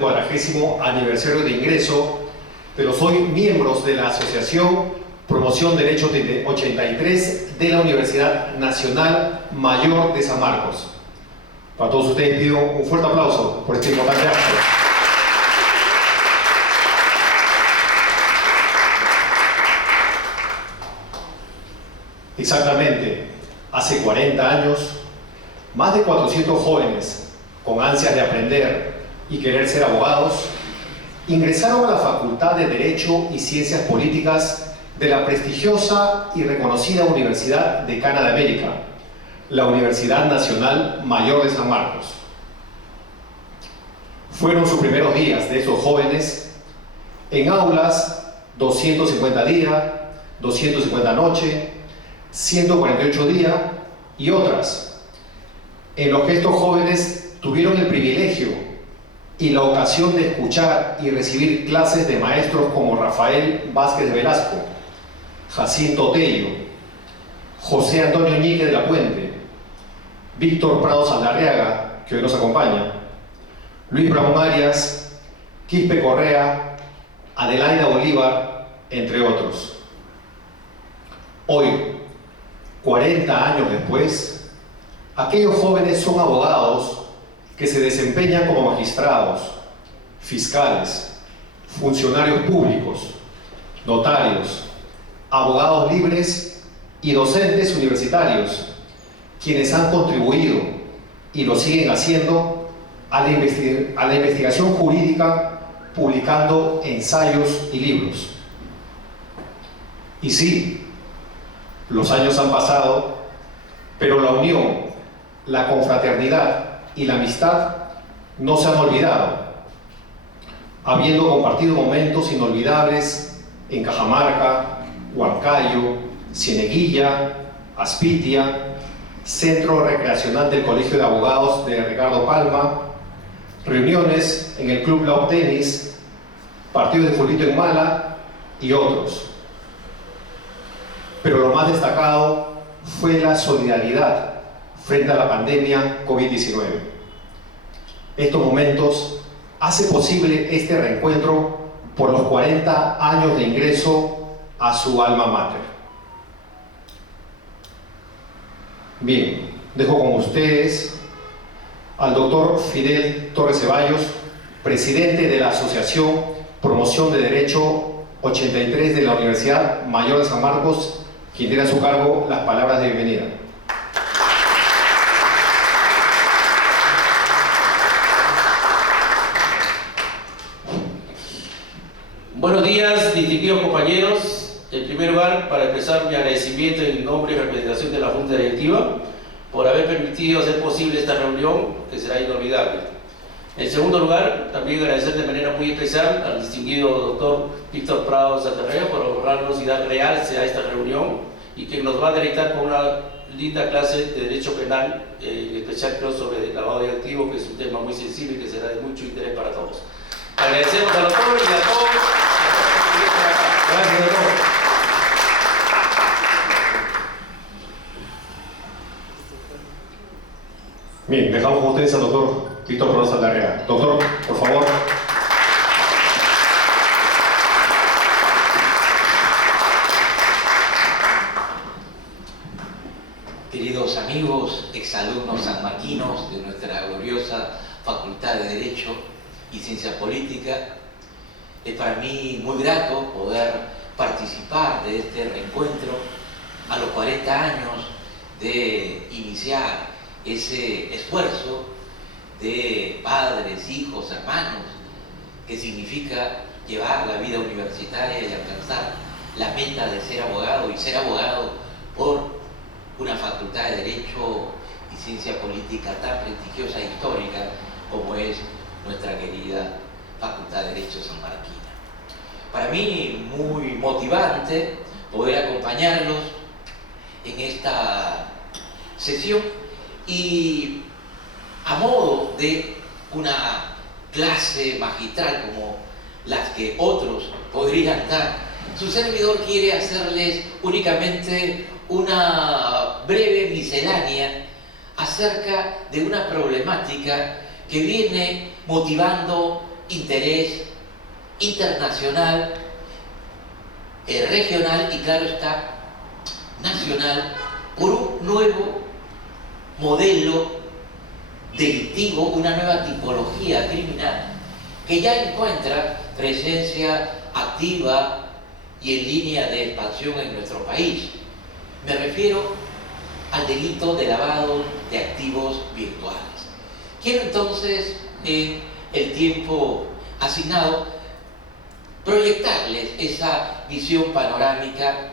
40º aniversario de ingreso de los hoy miembros de la Asociación Promoción Derecho 83 de la Universidad Nacional Mayor de San Marcos. Para todos ustedes pido un fuerte aplauso por este importante acto. Exactamente, hace 40 años, más de 400 jóvenes con ansias de aprender y querer ser abogados, ingresaron a la Facultad de Derecho y Ciencias Políticas de la prestigiosa y reconocida Universidad Decana de América, la Universidad Nacional Mayor de San Marcos. Fueron sus primeros días de esos jóvenes en aulas 250 días, 250 noches, 148 días y otras, en los que estos jóvenes tuvieron el privilegio y la ocasión de escuchar y recibir clases de maestros como Rafael Vázquez Velasco, Jacinto Tello, José Antonio Ñique de la Puente, Víctor Prado Saldarriaga, que hoy nos acompaña, Luis Ramón Arias, Quispe Correa, Adelaida Bolívar, entre otros. Hoy, 40 años después, aquellos jóvenes son abogados que se desempeñan como magistrados, fiscales, funcionarios públicos, notarios, abogados libres y docentes universitarios, quienes han contribuido y lo siguen haciendo a la investigación jurídica, publicando ensayos y libros. Y sí, los años han pasado, pero la unión, la confraternidad y la amistad no se han olvidado, habiendo compartido momentos inolvidables en Cajamarca, Huancayo, Cieneguilla, Aspitia, Centro Recreacional del Colegio de Abogados de Ricardo Palma, reuniones en el Club Laub Tenis, partidos de fulbito en Mala y otros. Pero lo más destacado fue la solidaridad frente a la pandemia COVID-19. Estos momentos hacen posible este reencuentro por los 40 años de ingreso a su alma mater. Bien, dejo con ustedes al doctor Fidel Torres Ceballos, presidente de la Asociación Promoción de Derecho 83 de la Universidad Mayor de San Marcos, quien tiene a su cargo las palabras de bienvenida. Buenos días, distinguidos compañeros. En primer lugar, para empezar, mi agradecimiento en nombre y representación de la Junta Directiva por haber permitido hacer posible esta reunión que será inolvidable. En segundo lugar, también agradecer de manera muy especial al distinguido doctor Víctor Prado Saldarriaga por honrarnos y dar realce a esta reunión y que nos va a deleitar con una linda clase de Derecho Penal, en especial creo sobre el lavado de activos, que es un tema muy sensible y que será de mucho interés para todos. Agradecemos a los jóvenes y a todos. Gracias a todos. Bien, dejamos con ustedes al doctor Víctor Prado Saldarriaga. Doctor, por favor. Queridos amigos, exalumnos sanmarquinos de nuestra gloriosa Facultad de Derecho y Ciencia Política, es para mí muy grato poder participar de este reencuentro a los 40 años de iniciar ese esfuerzo de padres, hijos, hermanos, que significa llevar la vida universitaria y alcanzar la meta de ser abogado y ser abogado por una Facultad de Derecho y Ciencia Política tan prestigiosa e histórica como es nuestra querida Facultad de Derecho sanmarquina. Para mí muy motivante poder acompañarlos en esta sesión y a modo de una clase magistral como las que otros podrían dar, su servidor quiere hacerles únicamente una breve miscelánea acerca de una problemática que viene motivando interés internacional, regional y, claro está, nacional, por un nuevo modelo delictivo, una nueva tipología criminal que ya encuentra presencia activa y en línea de expansión en nuestro país. Me refiero al delito de lavado de activos virtuales. Quiero entonces, en el tiempo asignado, proyectarles esa visión panorámica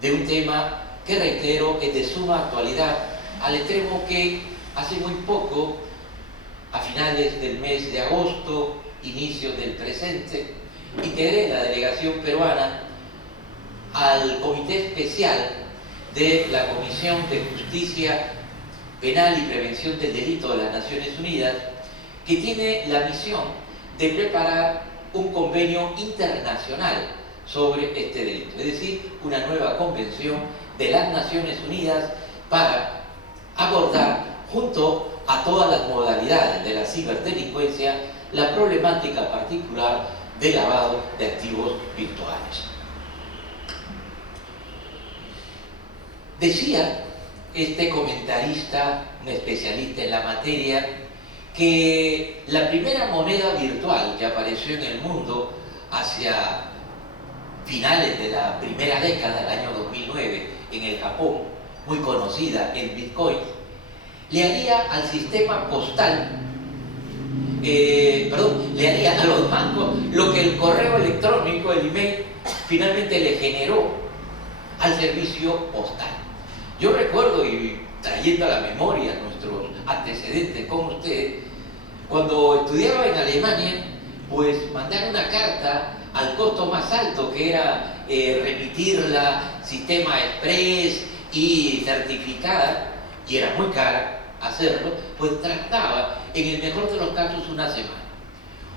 de un tema que, reitero, es de suma actualidad, al extremo que hace muy poco, a finales del mes de agosto, inicios del presente, integré la delegación peruana al Comité Especial de la Comisión de Justicia Penal y Prevención del Delito de las Naciones Unidas, que tiene la misión de preparar un convenio internacional sobre este delito, es decir, una nueva convención de las Naciones Unidas para abordar, junto a todas las modalidades de la ciberdelincuencia, la problemática particular del lavado de activos virtuales. Decía este comentarista, un especialista en la materia, que la primera moneda virtual que apareció en el mundo hacia finales de la primera década del año 2009 en el Japón, muy conocida, el Bitcoin, le haría al sistema postal, le haría a los bancos lo que el correo electrónico, el email, finalmente le generó al servicio postal. Yo recuerdo, y trayendo a la memoria nuestros antecedentes con ustedes, cuando estudiaba en Alemania, pues mandar una carta al costo más alto, que era remitirla, sistema express y certificada, y era muy cara hacerlo, pues trataba, en el mejor de los casos, una semana.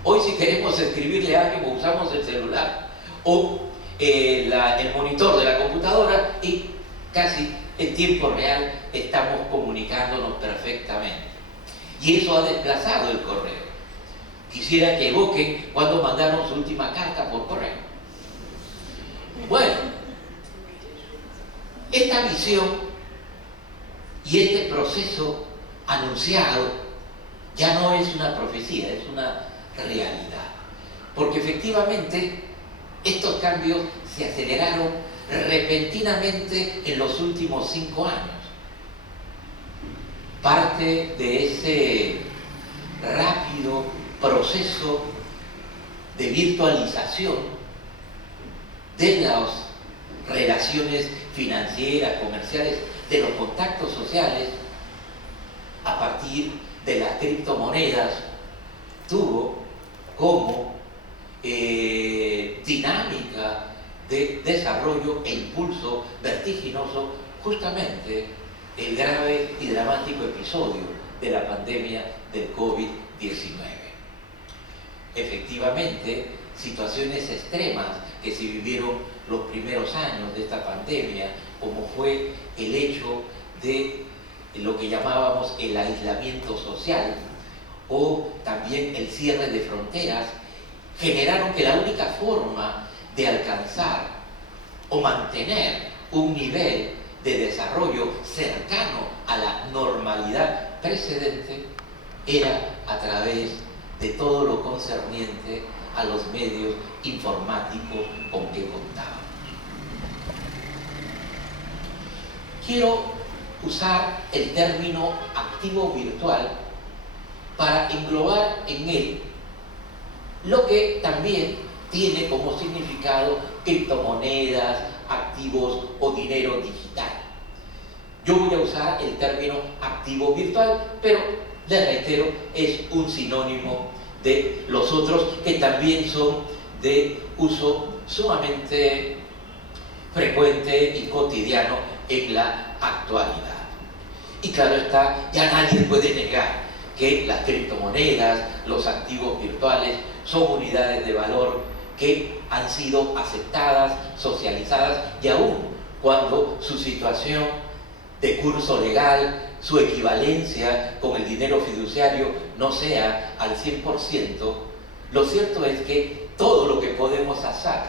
Hoy, si queremos escribirle a alguien, usamos el celular o el monitor de la computadora y casi en tiempo real estamos comunicándonos perfectamente. Y eso ha desplazado el correo. Quisiera que evoquen cuando mandaron su última carta por correo. Bueno, esta visión y este proceso anunciado ya no es una profecía, es una realidad. Porque efectivamente estos cambios se aceleraron repentinamente en los últimos 5 años. Parte de ese rápido proceso de virtualización de las relaciones financieras, comerciales, de los contactos sociales, a partir de las criptomonedas, tuvo como dinámica de desarrollo e impulso vertiginoso justamente el grave y dramático episodio de la pandemia del COVID-19. Efectivamente, situaciones extremas que se vivieron los primeros años de esta pandemia, como fue el hecho de lo que llamábamos el aislamiento social o también el cierre de fronteras, generaron que la única forma de alcanzar o mantener un nivel de desarrollo cercano a la normalidad precedente era a través de todo lo concerniente a los medios informáticos con que contábamos. Quiero usar el término activo virtual para englobar en él lo que también tiene como significado criptomonedas, activos o dinero digital. Yo voy a usar el término activo virtual, pero les reitero, es un sinónimo de los otros que también son de uso sumamente frecuente y cotidiano en la actualidad. Y claro está, ya nadie puede negar que las criptomonedas, los activos virtuales, son unidades de valor que han sido aceptadas, socializadas, y aún cuando su situación de curso legal, su equivalencia con el dinero fiduciario no sea al 100%, Lo cierto es que todo lo que podemos hacer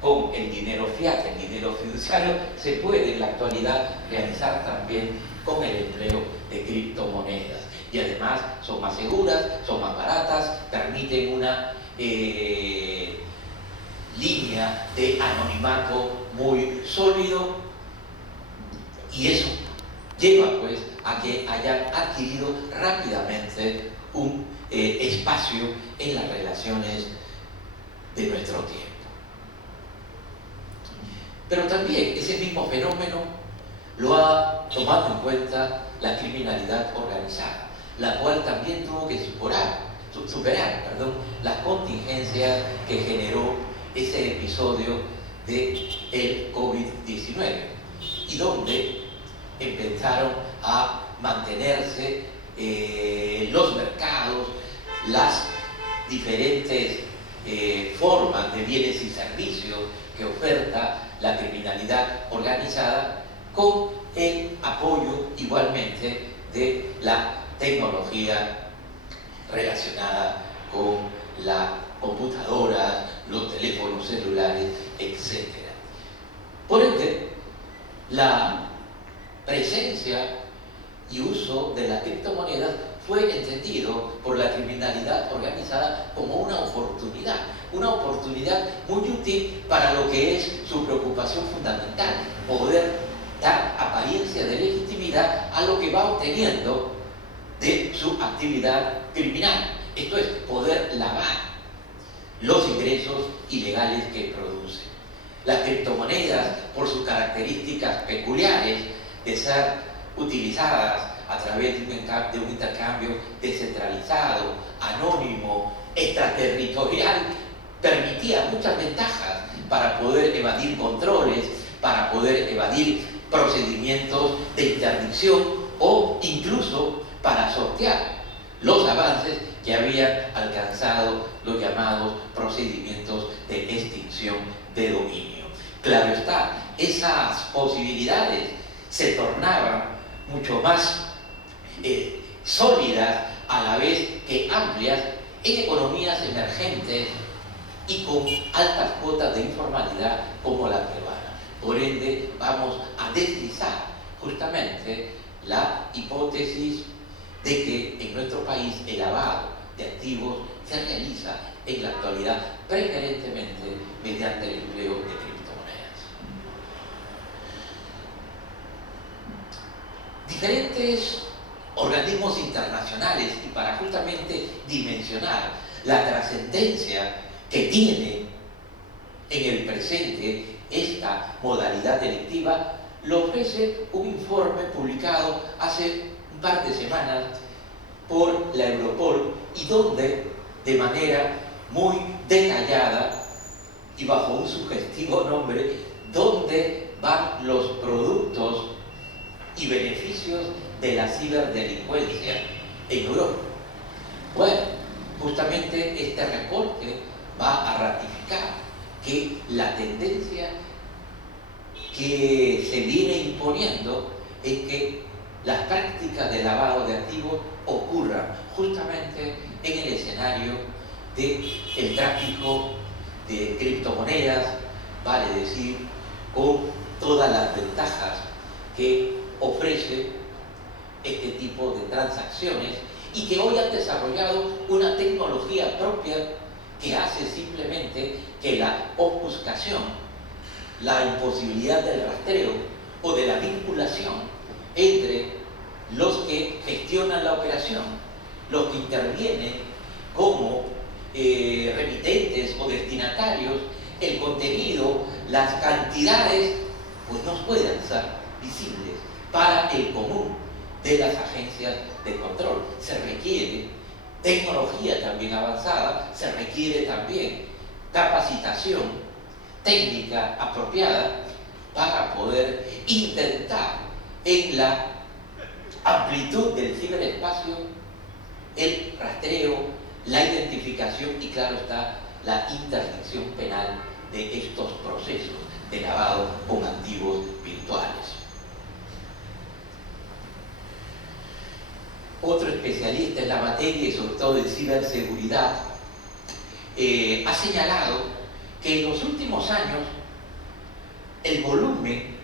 con el dinero fiat, el dinero fiduciario, se puede en la actualidad realizar también con el empleo de criptomonedas. Y además son más seguras, son más baratas, permiten una línea de anonimato muy sólido, y eso lleva pues a que hayan adquirido rápidamente un espacio en las relaciones de nuestro tiempo. Pero también ese mismo fenómeno lo ha tomado en cuenta la criminalidad organizada, la cual también tuvo que superar las contingencias que generó ese episodio del COVID-19, y donde empezaron a mantenerse los mercados, las diferentes formas de bienes y servicios que oferta la criminalidad organizada, con el apoyo igualmente de la tecnología relacionada con la computadora, los teléfonos celulares, etc. Por ende, la presencia y uso de las criptomonedas fue entendido por la criminalidad organizada como una oportunidad muy útil para lo que es su preocupación fundamental: poder dar apariencia de legitimidad a lo que va obteniendo de su actividad criminal. Esto es, poder lavar los ingresos ilegales que produce. Las criptomonedas, por sus características peculiares de ser utilizadas a través de un intercambio descentralizado, anónimo, extraterritorial, permitía muchas ventajas para poder evadir controles, para poder evadir procedimientos de interdicción, o incluso para sortear los avances que habían alcanzado los llamados procedimientos de extinción de dominio. Claro está, esas posibilidades se tornaban mucho más sólidas, a la vez que amplias, en economías emergentes y con altas cuotas de informalidad como la peruana. Por ende, vamos a deslizar justamente la hipótesis de que en nuestro país el lavado de activos se realiza en la actualidad preferentemente mediante el empleo de criptomonedas. Diferentes organismos internacionales, y para justamente dimensionar la trascendencia que tiene en el presente esta modalidad delictiva, lo ofrece un informe publicado hace un par de semanas por la Europol, y donde de manera muy detallada y bajo un sugestivo nombre, ¿dónde van los productos y beneficios de la ciberdelincuencia en Europa? Bueno, justamente este reporte va a ratificar que la tendencia que se viene imponiendo es que las prácticas de lavado de activos ocurran justamente en el escenario del tráfico de criptomonedas, vale decir, con todas las ventajas que ofrece este tipo de transacciones, y que hoy han desarrollado una tecnología propia que hace simplemente que la ofuscación, la imposibilidad del rastreo o de la vinculación entre los que gestionan la operación, los que intervienen como remitentes o destinatarios, el contenido, las cantidades, pues no puedan ser visibles para el común de las agencias de control. Se requiere tecnología también avanzada, se requiere también capacitación técnica apropiada para poder intentar en la amplitud del ciberespacio el rastreo, la identificación y, claro está, la interdicción penal de estos procesos de lavado con activos virtuales. Otro especialista en la materia y sobre todo en ciberseguridad ha señalado que en los últimos años el volumen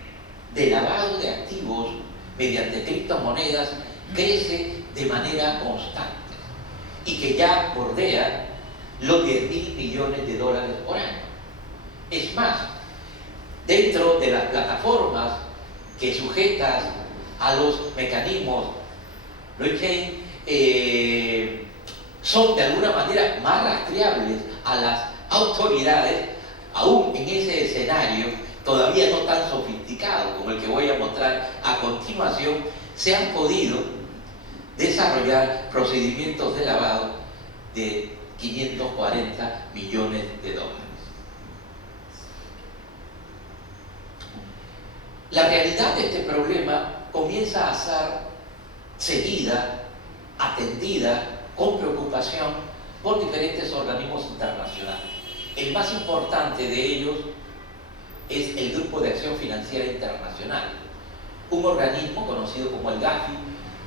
de lavado de activos mediante criptomonedas crece de manera constante y que ya bordea los 10.000 millones de dólares por año. Es más, dentro de las plataformas que sujetas a los mecanismos blockchain son de alguna manera más rastreables a las autoridades, aún en ese escenario todavía no tan sofisticado como el que voy a mostrar a continuación, se han podido desarrollar procedimientos de lavado de 540 millones de dólares. La realidad de este problema comienza a ser seguida, atendida con preocupación por diferentes organismos internacionales. El más importante de ellos es el Grupo de Acción Financiera Internacional, un organismo conocido como el GAFI,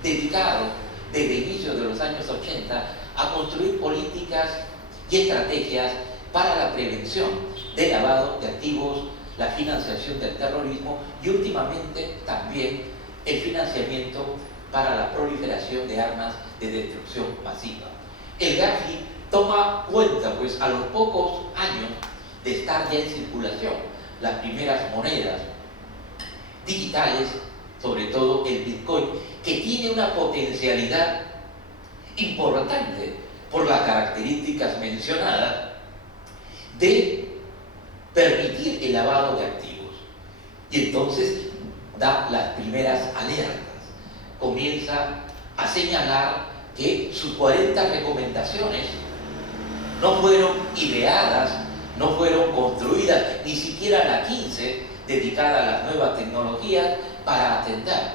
dedicado desde inicios de los años 80 a construir políticas y estrategias para la prevención del lavado de activos, la financiación del terrorismo y últimamente también el financiamiento para la proliferación de armas de destrucción masiva. El GAFI toma cuenta, pues, a los pocos años de estar ya en circulación las primeras monedas digitales, sobre todo el Bitcoin, que tiene una potencialidad importante por las características mencionadas de permitir el lavado de activos. Y entonces da las primeras alertas, comienza a señalar que sus 40 recomendaciones no fueron ideadas, no fueron construidas, ni siquiera la 15 dedicada a las nuevas tecnologías para atender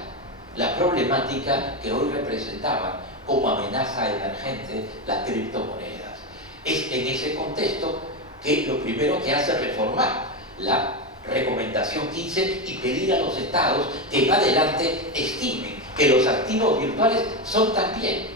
la problemática que hoy representaban como amenaza emergente las criptomonedas. Es en ese contexto que lo primero que hace es reformar la recomendación 15 y pedir a los estados que en adelante estimen que los activos virtuales son también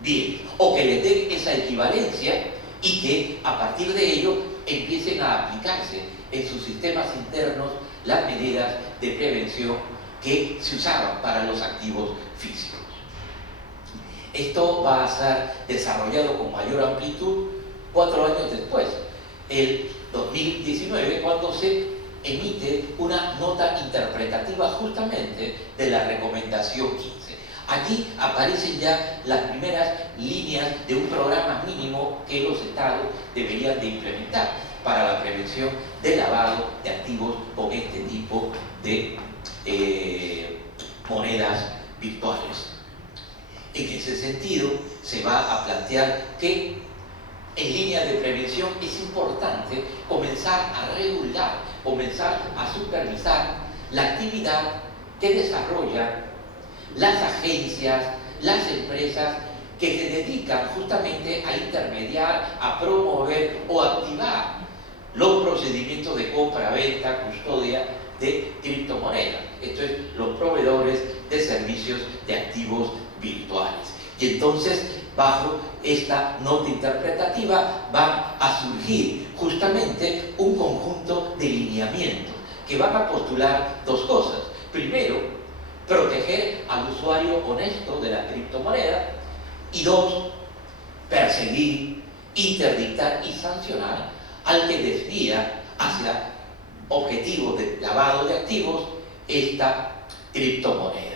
bienes, o que les den esa equivalencia y que a partir de ello empiecen a aplicarse en sus sistemas internos las medidas de prevención que se usaban para los activos físicos. Esto va a ser desarrollado con mayor amplitud 4 años después, el 2019, cuando se emite una nota interpretativa justamente de la recomendación 15. Allí aparecen ya las primeras líneas de un programa mínimo que los estados deberían de implementar para la prevención del lavado de activos con este tipo de monedas virtuales. En ese sentido, se va a plantear que en línea de prevención es importante comenzar a regular, comenzar a supervisar la actividad que desarrollan las agencias, las empresas que se dedican justamente a intermediar, a promover o activar los procedimientos de compra, venta, custodia de criptomonedas. Esto es, los proveedores de servicios de activos virtuales. Y entonces, bajo esta nota interpretativa, va a surgir justamente un conjunto de lineamientos que van a postular dos cosas. Primero, proteger al usuario honesto de la criptomoneda, y dos, perseguir, interdictar y sancionar al que desvía hacia objetivos de lavado de activos estas criptomonedas.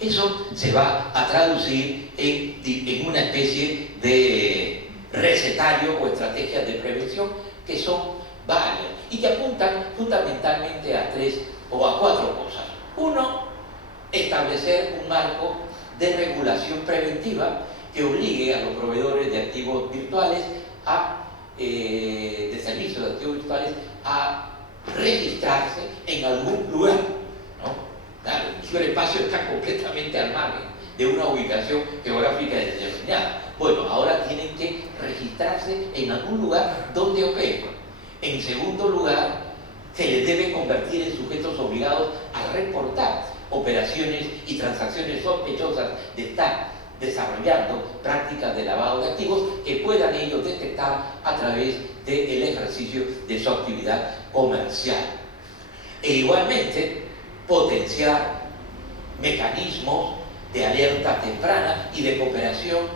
Eso se va a traducir en una especie de recetario o estrategias de prevención que son varias y que apuntan fundamentalmente a 3 o a 4 cosas. Uno, establecer un marco de regulación preventiva que obligue a los proveedores de activos virtuales de servicios de activos virtuales a registrarse en algún lugar, ¿no? Claro, el ciberespacio está completamente al margen de una ubicación geográfica determinada. Bueno, ahora tienen que registrarse en algún lugar donde operen. En segundo lugar, se les debe convertir en sujetos obligados a reportar operaciones y transacciones sospechosas de estar desarrollando prácticas de lavado de activos que puedan ellos detectar a través del ejercicio de su actividad comercial. E igualmente potenciar mecanismos de alerta temprana y de cooperación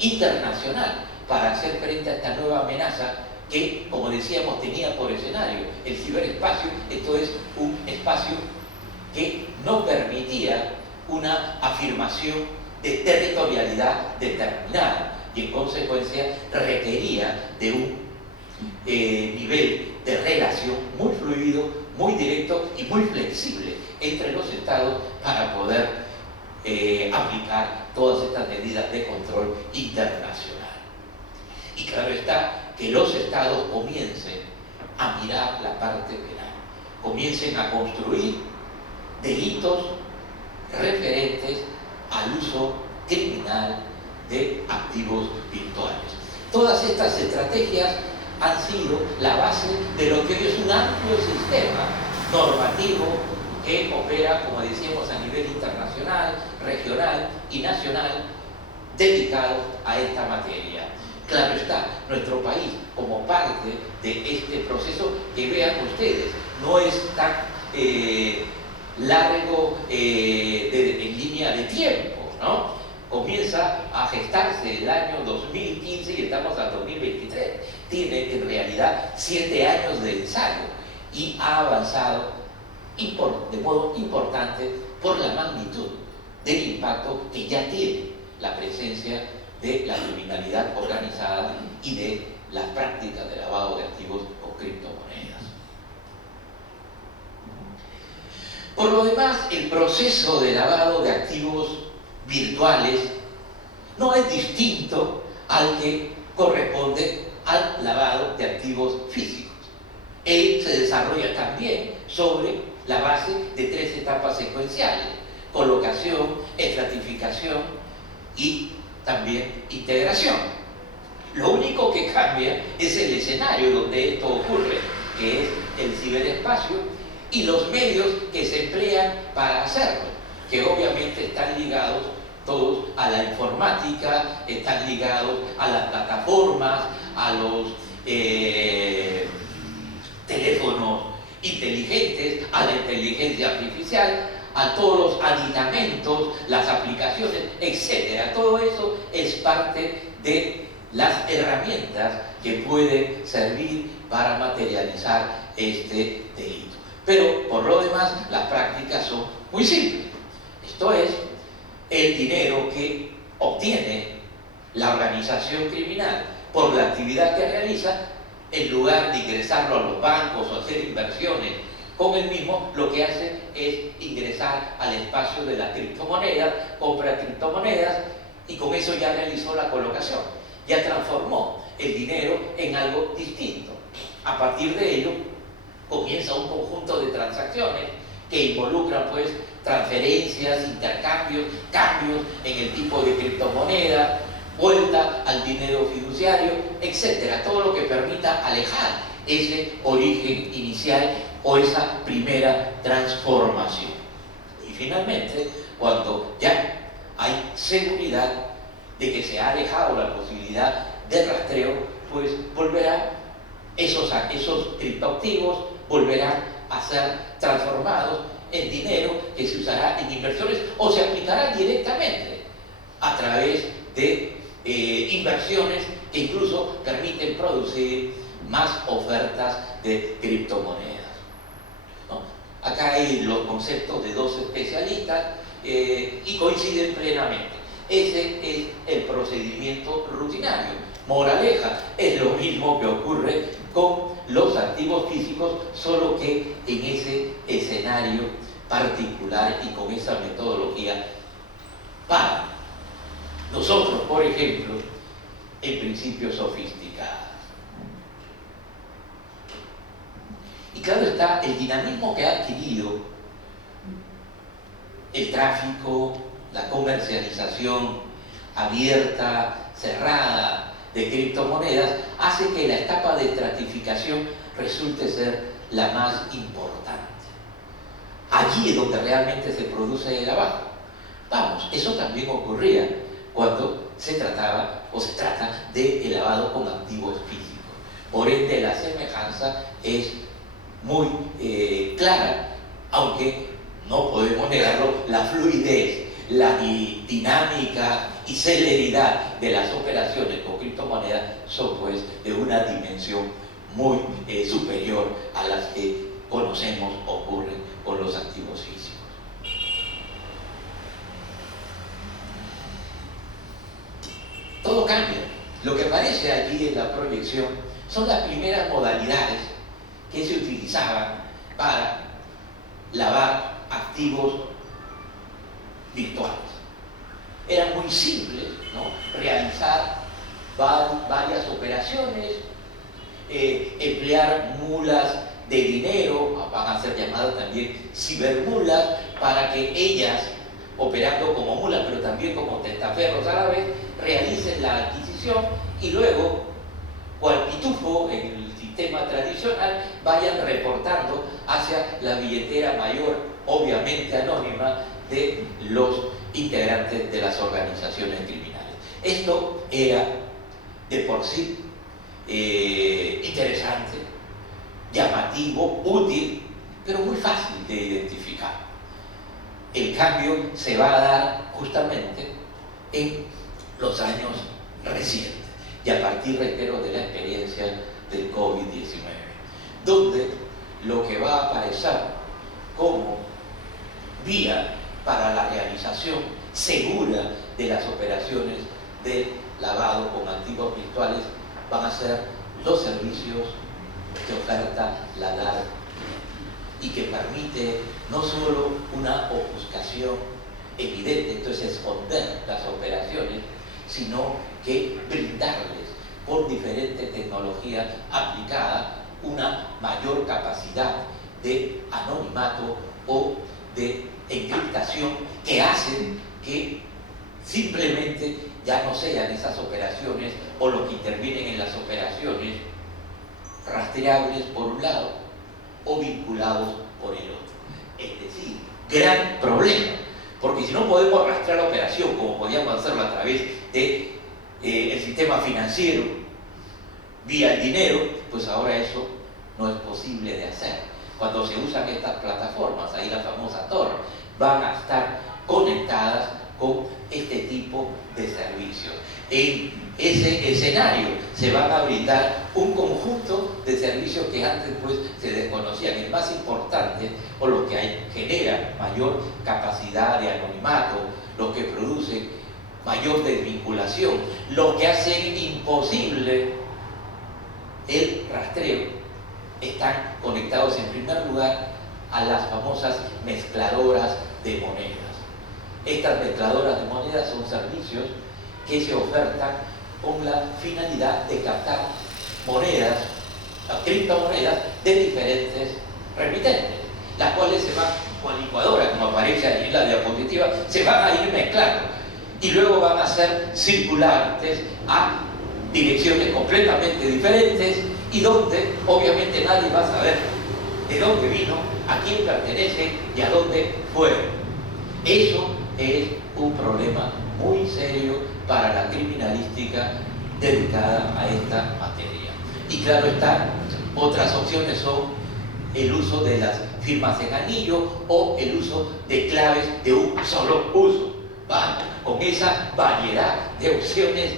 internacional para hacer frente a esta nueva amenaza que, como decíamos, tenía por escenario el ciberespacio. Esto es un espacio que no permitía una afirmación de territorialidad determinada y en consecuencia requería de un nivel de relación muy fluido, muy directo y muy flexible entre los estados para poder aplicar todas estas medidas de control internacional. Y claro está que los estados comiencen a mirar la parte penal, comiencen a construir delitos referentes al uso criminal de activos virtuales. Todas estas estrategias han sido la base de lo que hoy es un amplio sistema normativo que opera, como decíamos, a nivel internacional, regional y nacional, dedicado a esta materia. Claro está, nuestro país, como parte de este proceso, que vean ustedes, no es tan largo en línea de tiempo, ¿no? Comienza a gestarse el año 2015 y estamos al 2023. Tiene en realidad 7 años de ensayo y ha avanzado de modo importante por la magnitud del impacto que ya tiene la presencia de la criminalidad organizada y de las prácticas de lavado de activos o criptomonedas. Por lo demás, el proceso de lavado de activos virtuales no es distinto al que corresponde al lavado de activos físicos. Él se desarrolla también sobre la base de 3 etapas secuenciales: colocación, estratificación y también integración. Lo único que cambia es el escenario donde esto ocurre, que es el ciberespacio, y los medios que se emplean para hacerlo, que obviamente están ligados todos a la informática, están ligados a las plataformas, a los teléfonos inteligentes, a la inteligencia artificial, a todos los aditamentos, las aplicaciones, etc. Todo eso es parte de las herramientas que pueden servir para materializar este delito. Pero por lo demás, las prácticas son muy simples. Esto es, el dinero que obtiene la organización criminal por la actividad que realiza, en lugar de ingresarlo a los bancos o hacer inversiones con el mismo, lo que hace es ingresar al espacio de las criptomonedas, compra criptomonedas y con eso ya realizó la colocación, ya transformó el dinero en algo distinto. A partir de ello comienza un conjunto de transacciones que involucran pues transferencias, intercambios, cambios en el tipo de criptomoneda, vuelta al dinero fiduciario, etc. Todo lo que permita alejar ese origen inicial o esa primera transformación. Y finalmente, cuando ya hay seguridad de que se ha alejado la posibilidad de rastreo, pues volverán esos criptoactivos volverán a ser transformados en dinero que se usará en inversiones o se aplicará directamente a través de inversiones que incluso permiten producir más ofertas de criptomonedas, ¿no? Acá hay los conceptos de 2 especialistas y coinciden plenamente. Ese es el procedimiento rutinario. Moraleja, es lo mismo que ocurre con los activos físicos, solo que en ese escenario particular y con esa metodología para nosotros, por ejemplo, en principios sofisticados. Y claro está, el dinamismo que ha adquirido el tráfico, la comercialización abierta, cerrada de criptomonedas, hace que la etapa de estratificación resulte ser la más importante. Allí es donde realmente se produce el lavado. Vamos, eso también ocurría cuando se trataba o se trata de lavado con activos físicos. Por ende, la semejanza es muy clara, aunque no podemos negarlo, la fluidez, la dinámica y celeridad de las operaciones con criptomonedas son pues de una dimensión muy superior a las que conocemos ocurren con los activos físicos. Todo cambia. Lo que aparece allí en la proyección son las primeras modalidades que se utilizaban para lavar activos virtuales. Era muy simple, ¿no?, realizar varias operaciones, emplear mulas de dinero, van a ser llamadas también cibermulas, para que ellas, operando como mulas, pero también como testaferros árabes, realicen la adquisición y luego, cual pitufo en el sistema tradicional, vayan reportando hacia la billetera mayor, obviamente anónima, de los integrantes de las organizaciones criminales. Esto era de por sí interesante, llamativo, útil, pero muy fácil de identificar. El cambio se va a dar justamente en los años recientes y a partir, reitero, de la experiencia del COVID-19, donde lo que va a aparecer como vía para la realización segura de las operaciones de lavado con activos virtuales van a ser los servicios que oferta la DART y que permite no solo una ofuscación evidente, entonces esconder las operaciones, sino que brindarles por diferente tecnología aplicada una mayor capacidad de anonimato o de encriptación que hacen que simplemente ya no sean esas operaciones o los que intervienen en las operaciones rastreables por un lado o vinculados por el otro. Es decir, gran problema, porque si no podemos rastrear la operación como podíamos hacerlo a través de el sistema financiero vía el dinero, pues ahora eso no es posible de hacer. Cuando se usan estas plataformas, ahí la famosa torre, van a estar conectadas con este tipo de servicios. En ese escenario se van a brindar un conjunto de servicios que antes pues se desconocían. El más importante, o lo que genera mayor capacidad de anonimato, lo que produce mayor desvinculación, lo que hace imposible el rastreo, están conectados en primer lugar a las famosas mezcladoras de monedas. Estas mezcladoras de monedas son servicios que se ofertan con la finalidad de captar monedas, criptomonedas de diferentes remitentes, las cuales se van con licuadora, como aparece ahí en la diapositiva, se van a ir mezclando y luego van a ser circulantes a direcciones completamente diferentes y donde obviamente nadie va a saber de dónde vino, a quién pertenece y a dónde fue. Eso es un problema muy serio para la criminalística dedicada a esta materia. Y claro está, otras opciones son el uso de las firmas en anillo o el uso de claves de un solo uso. Con esa variedad de opciones,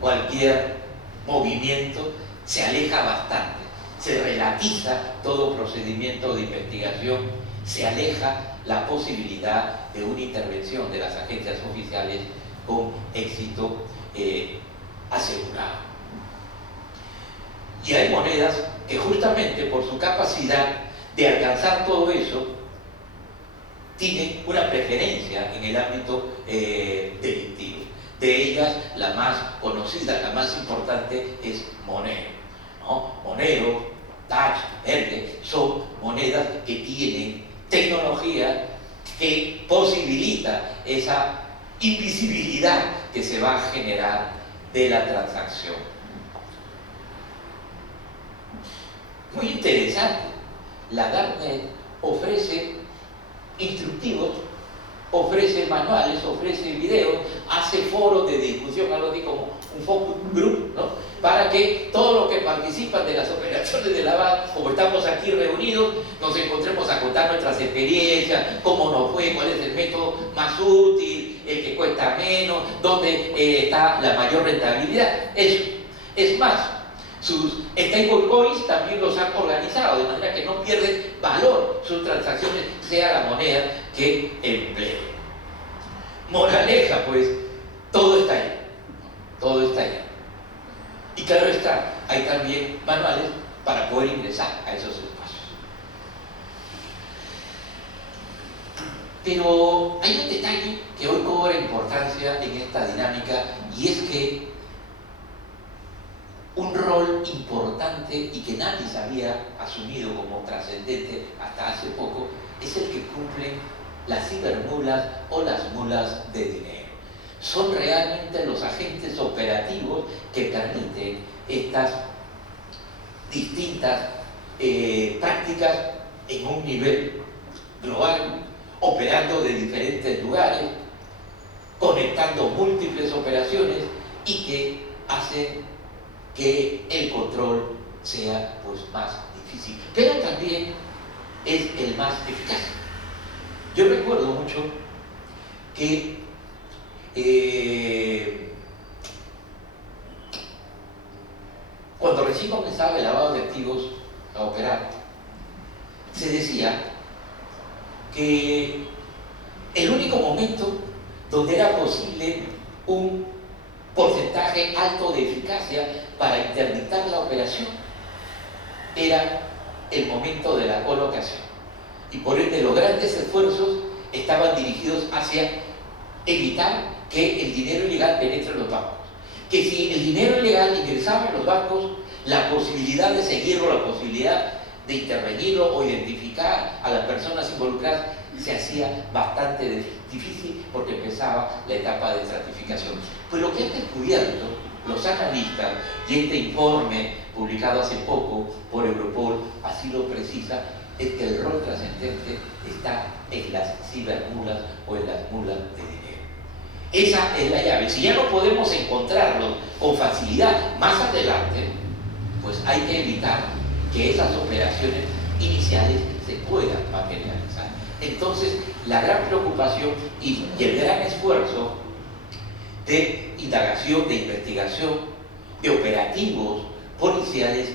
cualquier movimiento se aleja bastante, se relatiza todo procedimiento de investigación, se aleja la posibilidad de una intervención de las agencias oficiales con éxito asegurado. Y hay monedas que justamente por su capacidad de alcanzar todo eso tienen una preferencia en el ámbito delictivo. De ellas, la más conocida, la más importante es Monero, ¿no? Monero, Touch, Verde, son monedas que tienen tecnología que posibilita esa invisibilidad que se va a generar de la transacción. Muy interesante, la Darknet ofrece instructivos ofrece manuales, ofrece videos, hace foros de discusión, algo así como un focus group, ¿no? Para que todos los que participan de las operaciones de lavado, como estamos aquí reunidos, nos encontremos a contar nuestras experiencias, cómo nos fue, cuál es el método más útil, el que cuesta menos, dónde está la mayor rentabilidad. Eso. Es más, sus stablecoins también los han organizado, de manera que no pierden valor sus transacciones, sea la moneda que emplee. Moraleja, pues, todo está ahí. Todo está ahí. Y claro está, hay también manuales para poder ingresar a esos espacios. Pero hay un detalle que hoy cobra importancia en esta dinámica, y es que un rol importante y que nadie se había asumido como trascendente hasta hace poco es el que cumplen las cibermulas o las mulas de dinero. Son realmente los agentes operativos que permiten estas distintas prácticas en un nivel global, operando de diferentes lugares, conectando múltiples operaciones y que hacen que el control sea pues más difícil, pero también es el más eficaz. Yo recuerdo mucho que cuando recién comenzaba el lavado de activos a operar, se decía que el único momento donde era posible un porcentaje alto de eficacia para interdictar la operación era el momento de la colocación. Y por ende los grandes esfuerzos estaban dirigidos hacia evitar que el dinero ilegal penetre en los bancos. Que si el dinero ilegal ingresaba en los bancos, la posibilidad de seguirlo, la posibilidad de intervenirlo o identificar a las personas involucradas se hacía bastante difícil porque empezaba la etapa de estratificación. Pues lo que han descubierto los analistas, y este informe publicado hace poco por Europol así lo precisa, es que el rol trascendente está en las cibermulas o en las mulas de dinero. Esa es la llave. Si ya no podemos encontrarlos con facilidad más adelante, pues hay que evitar que esas operaciones iniciales se puedan materializar. Entonces, la gran preocupación y el gran esfuerzo de indagación, de investigación, de operativos policiales,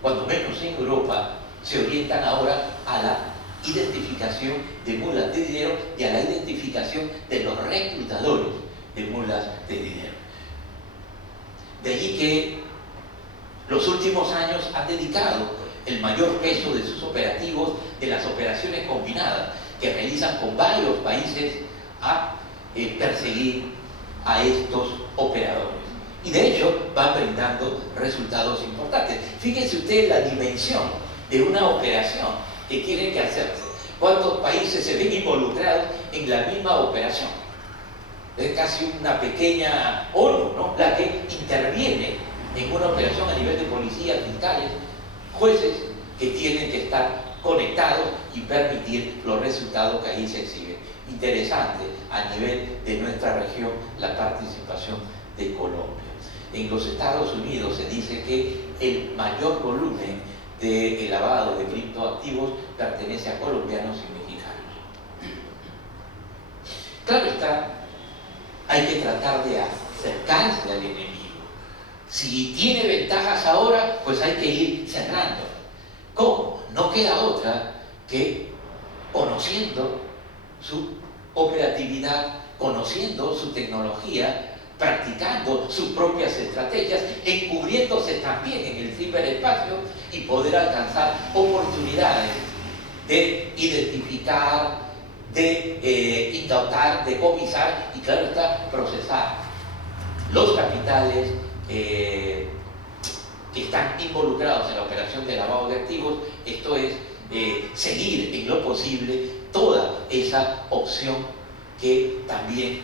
cuando menos en Europa, se orientan ahora a la identificación de mulas de dinero y a la identificación de los reclutadores de mulas de dinero. De allí que los últimos años han dedicado el mayor peso de sus operativos, de las operaciones combinadas que realizan con varios países, a perseguir a estos operadores. Y de hecho van brindando resultados importantes. Fíjense ustedes la dimensión de una operación que tiene que hacerse. ¿Cuántos países se ven involucrados en la misma operación? Es casi una pequeña ONU, ¿no?, la que interviene en una operación a nivel de policías, fiscales, jueces, que tienen que estar conectados y permitir los resultados que ahí se exhiben. Interesante a nivel de nuestra región la participación de Colombia. En los Estados Unidos se dice que el mayor volumen de lavado de criptoactivos pertenece a colombianos y mexicanos. Claro está, hay que tratar de acercarse al enemigo. Si tiene ventajas ahora, pues hay que ir cerrando. ¿Cómo? No queda otra que conociendo su operatividad, conociendo su tecnología, practicando sus propias estrategias, encubriéndose también en el ciberespacio y poder alcanzar oportunidades de identificar, de incautar, decomisar y, claro está, procesar los capitales que están involucrados en la operación de lavado de activos. Esto es seguir en lo posible toda esa opción que también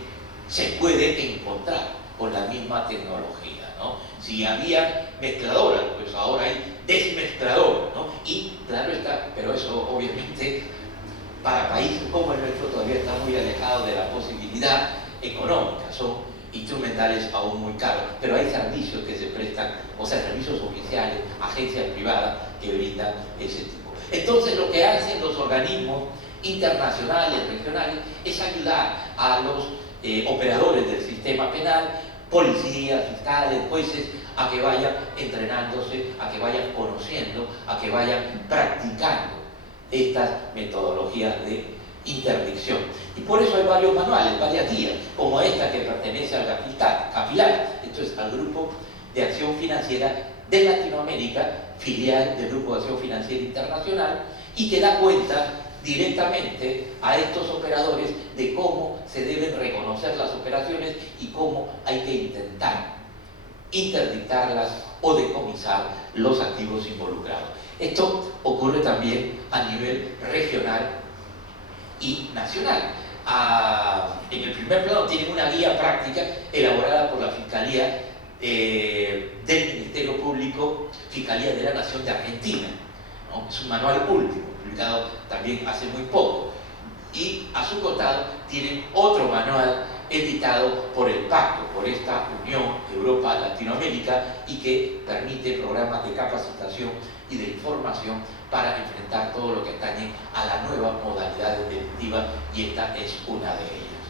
se puede encontrar con la misma tecnología, ¿no? Si había mezcladoras, pues ahora hay desmezcladoras, ¿no? Y claro está, pero eso obviamente para países como el nuestro todavía está muy alejado de utilidad económica, son instrumentales aún muy caros, pero hay servicios que se prestan, o sea, servicios oficiales, agencias privadas que brindan ese tipo. Entonces lo que hacen los organismos internacionales, regionales, es ayudar a los operadores del sistema penal, policías, fiscales, jueces, a que vayan entrenándose, a que vayan conociendo, a que vayan practicando estas metodologías de interdicción. Y por eso hay varios manuales, varias guías, como esta que pertenece al CAFILAC, esto es al Grupo de Acción Financiera de Latinoamérica, filial del Grupo de Acción Financiera Internacional, y que da cuenta directamente a estos operadores de cómo se deben reconocer las operaciones y cómo hay que intentar interdictarlas o decomisar los activos involucrados. Esto ocurre también a nivel regional y nacional. En el primer plano tienen una guía práctica elaborada por la Fiscalía del Ministerio Público, Fiscalía de la Nación de Argentina, ¿no? Es un manual último, publicado también hace muy poco. Y a su costado tienen otro manual editado por el Pacto, por esta Unión Europa-Latinoamérica, y que permite programas de capacitación y de información para enfrentar todo lo que atañe a las nuevas modalidades delictivas, y esta es una de ellas.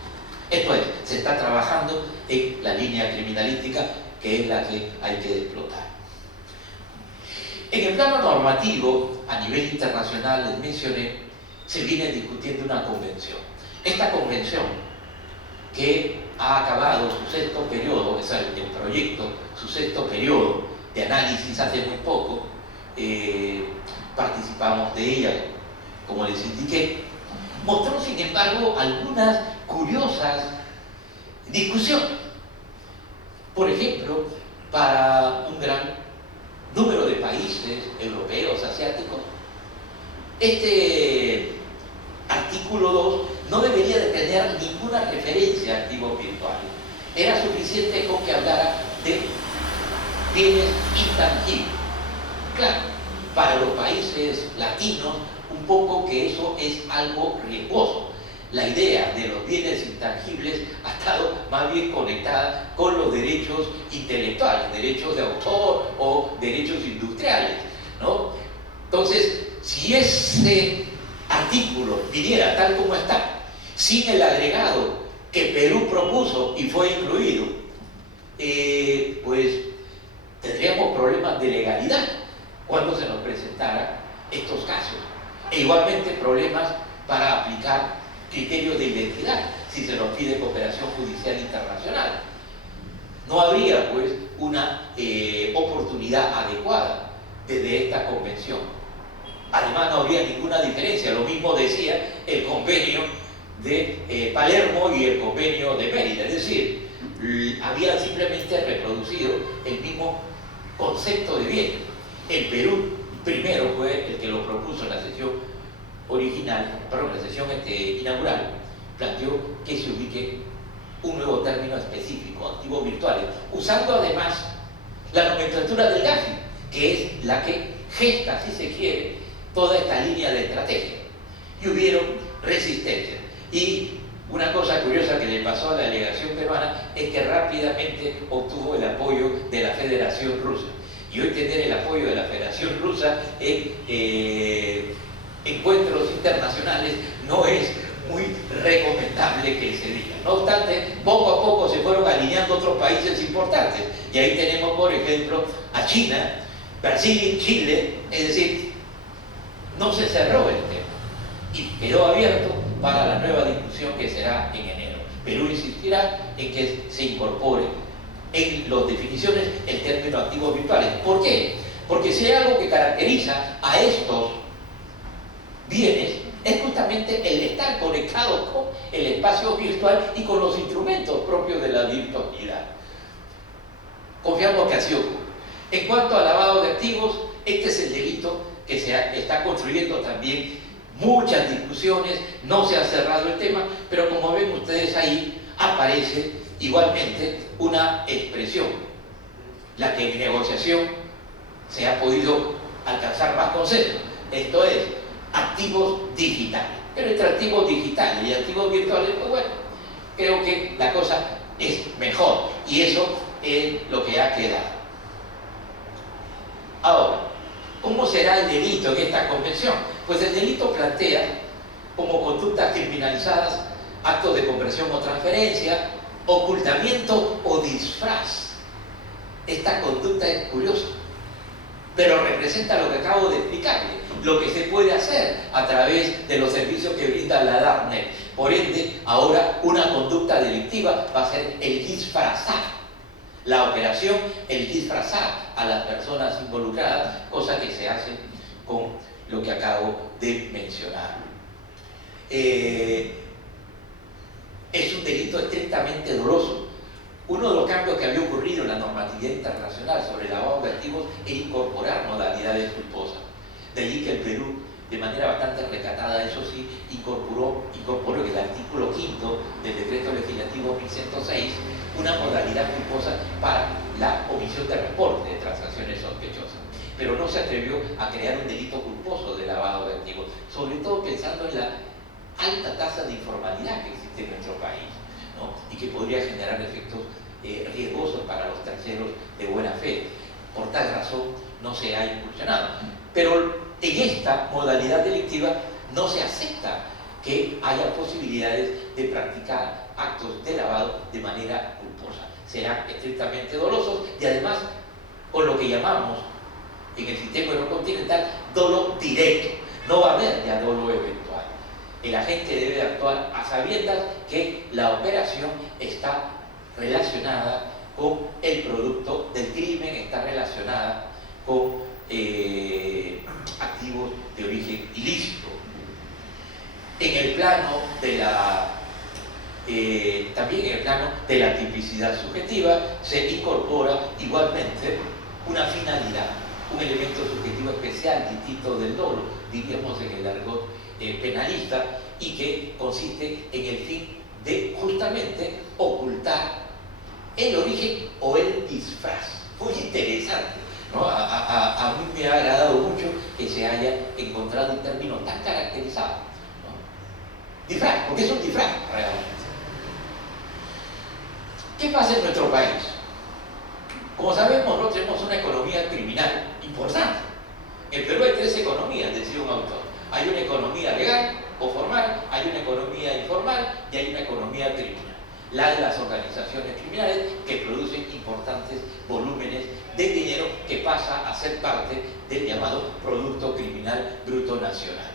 Esto es, se está trabajando en la línea criminalística, que es la que hay que explotar. En el plano normativo, a nivel internacional, les mencioné, se viene discutiendo una convención. Esta convención, que ha acabado su sexto periodo, es el proyecto, su sexto periodo de análisis hace muy poco, participamos de ella, como les indiqué, mostró sin embargo algunas curiosas discusiones. Por ejemplo, para un gran número de países europeos, asiáticos, este artículo 2 no debería de tener ninguna referencia a activos virtuales. Era suficiente con que hablara de bienes intangibles. Claro, para los países latinos, un poco que eso es algo riesgoso. La idea de los bienes intangibles ha estado más bien conectada con los derechos intelectuales, derechos de autor o derechos industriales, ¿no? Entonces, si ese artículo viniera tal como está, sin el agregado que Perú propuso y fue incluido, pues tendríamos problemas de legalidad cuando se nos presentaran estos casos. E igualmente problemas para aplicar criterios de identidad si se nos pide cooperación judicial internacional. No habría pues una oportunidad adecuada desde esta convención. Además no habría ninguna diferencia, lo mismo decía el convenio de Palermo y el convenio de Mérida, es decir, habían simplemente reproducido el mismo concepto de bien. El Perú primero fue el que lo propuso en la sesión original, perdón, la sesión inaugural, planteó que se ubique un nuevo término específico, activos virtuales, usando además la nomenclatura del GAFI, que es la que gesta, si se quiere, toda esta línea de estrategia. Y hubieron resistencia. Y una cosa curiosa que le pasó a la delegación peruana es que rápidamente obtuvo el apoyo de la Federación Rusa. Y hoy tener el apoyo de la Federación Rusa en encuentros internacionales no es muy recomendable que se diga. No obstante, poco a poco se fueron alineando otros países importantes. Y ahí tenemos, por ejemplo, a China, Brasil y Chile, es decir, no se cerró el tema y quedó abierto para la nueva discusión que será en enero. Perú insistirá en que se incorpore en las definiciones el término activos virtuales. ¿Por qué? Porque si hay algo que caracteriza a estos bienes es justamente el estar conectados con el espacio virtual y con los instrumentos propios de la virtualidad. Confiamos que así ocurre. En cuanto al lavado de activos, este es el delito que se está construyendo también muchas discusiones, no se ha cerrado el tema, pero como ven ustedes ahí, aparece igualmente una expresión, la que en negociación se ha podido alcanzar más consenso, esto es, activos digitales. Pero entre activos digitales y activos virtuales, pues bueno, creo que la cosa es mejor y eso es lo que ha quedado. Ahora, ¿cómo será el delito en esta convención? Pues el delito plantea como conductas criminalizadas actos de conversión o transferencia, ocultamiento o disfraz. Esta conducta es curiosa, pero representa lo que acabo de explicarle, lo que se puede hacer a través de los servicios que brinda la Darknet. Por ende, ahora una conducta delictiva va a ser el disfrazar. La operación, el disfrazar a las personas involucradas, cosa que se hace con lo que acabo de mencionar. Es un delito estrictamente doloso. Uno de los cambios que había ocurrido en la normatividad internacional sobre el lavado de activos es incorporar modalidades culposas. De allí que el Perú, de manera bastante recatada, eso sí, incorporó en el artículo 5 del decreto legislativo 1106 una modalidad culposa para la omisión de reporte de transacciones sospechosas. Pero no se atrevió a crear un delito culposo de lavado de activos, sobre todo pensando en la alta tasa de informalidad que existe en nuestro país, ¿no? Y que podría generar efectos riesgosos para los terceros de buena fe. Por tal razón no se ha incursionado. Pero en esta modalidad delictiva no se acepta que haya posibilidades de practicar actos de lavado de manera culposa. Serán estrictamente dolosos y además con lo que llamamos en el sistema eurocontinental dolo directo. No va a haber ya dolo eventual. El agente debe actuar a sabiendas que la operación está relacionada con el producto del crimen, está relacionada con activos de origen ilícito. En el plano de también en el plano de la tipicidad subjetiva se incorpora igualmente una finalidad, un elemento subjetivo especial distinto del dolo, diríamos en el argot penalista, y que consiste en el fin de justamente ocultar el origen o el disfraz. Muy interesante, ¿no? A mí me ha agradado mucho que se haya encontrado un término tan caracterizado, ¿no? Disfraz, porque es un disfraz realmente. ¿Qué pasa en nuestro país? Como sabemos, nosotros tenemos una economía criminal importante. En Perú hay tres economías, decía un autor. Hay una economía legal o formal, hay una economía informal y hay una economía criminal. La de las organizaciones criminales que producen importantes volúmenes de dinero que pasa a ser parte del llamado Producto Criminal Bruto Nacional.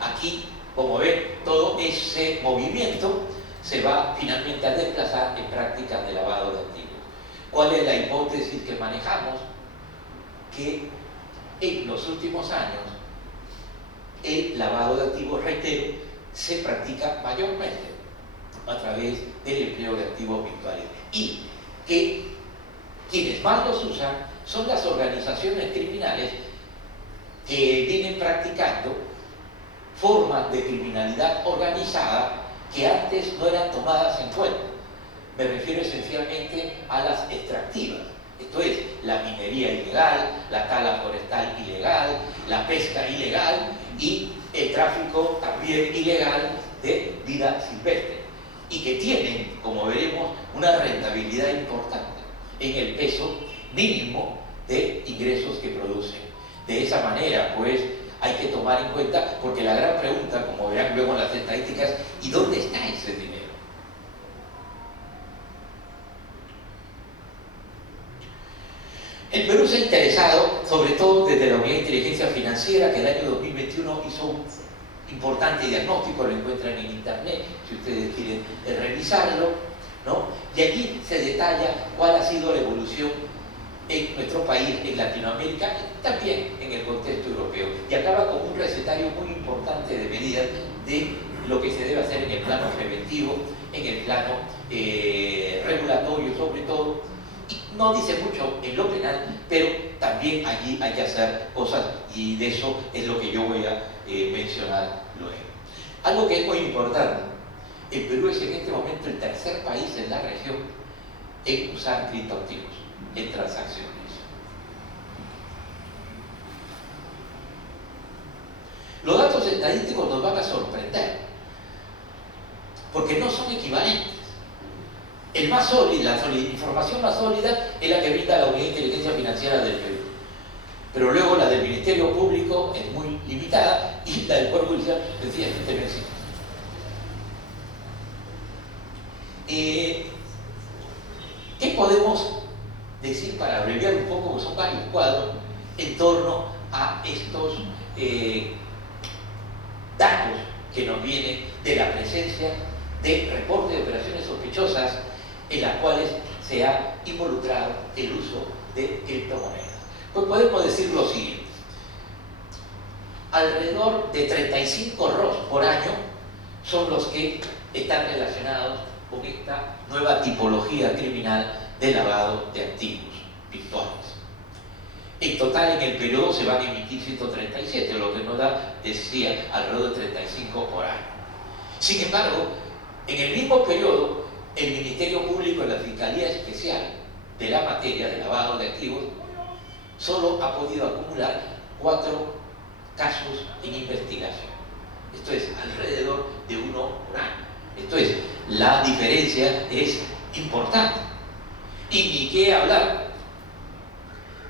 Aquí, como ven, todo ese movimiento se va finalmente a desplazar en prácticas de lavado de activos. ¿Cuál es la hipótesis que manejamos? Que en los últimos años el lavado de activos, reitero, se practica mayormente a través del empleo de activos virtuales y que quienes más los usan son las organizaciones criminales que vienen practicando formas de criminalidad organizada que antes no eran tomadas en cuenta. Me refiero esencialmente a las extractivas, esto es, la minería ilegal, la tala forestal ilegal, la pesca ilegal y el tráfico también ilegal de vida silvestre, y que tienen, como veremos, una rentabilidad importante en el peso mínimo de ingresos que producen. De esa manera, pues, hay que tomar en cuenta, porque la gran pregunta, como verán luego en las estadísticas, ¿y dónde está ese dinero? El Perú se ha interesado, sobre todo desde la Unidad de Inteligencia Financiera, que el año 2021 hizo un importante diagnóstico, lo encuentran en internet, si ustedes quieren revisarlo, ¿no? Y aquí se detalla cuál ha sido la evolución en nuestro país, en Latinoamérica, y también en el contexto europeo. Y acaba con un recetario muy importante de medidas de lo que se debe hacer en el plano preventivo, en el plano regulatorio sobre todo. Y no dice mucho en lo penal, pero también allí hay que hacer cosas, y de eso es lo que yo voy a mencionar luego. Algo que es muy importante: el Perú es en este momento el tercer país en la región en usar criptoactivos en transacciones. Los datos estadísticos nos van a sorprender, porque no son equivalentes. El más sólido, la información más sólida es la que brinda la Unidad de Inteligencia Financiera del Perú. Pero luego la del Ministerio Público es muy limitada y la del Poder Judicial sencillamente no existe. ¿Qué podemos decir para abreviar un poco? Son varios cuadros en torno a estos datos que nos vienen de la presencia de reportes de operaciones sospechosas en las cuales se ha involucrado el uso de criptomonedas. Pues podemos decir lo siguiente: alrededor de 35 ROS por año son los que están relacionados con esta nueva tipología criminal de lavado de activos virtuales. En total, en el periodo se van a emitir 137, lo que nos da, decía, alrededor de 35 por año. Sin embargo, en el mismo periodo, el Ministerio Público y la Fiscalía Especial de la materia de lavado de activos solo ha podido acumular 4 casos en investigación. Esto es alrededor de 1 por año. Esto es, la diferencia es importante. Y ni qué hablar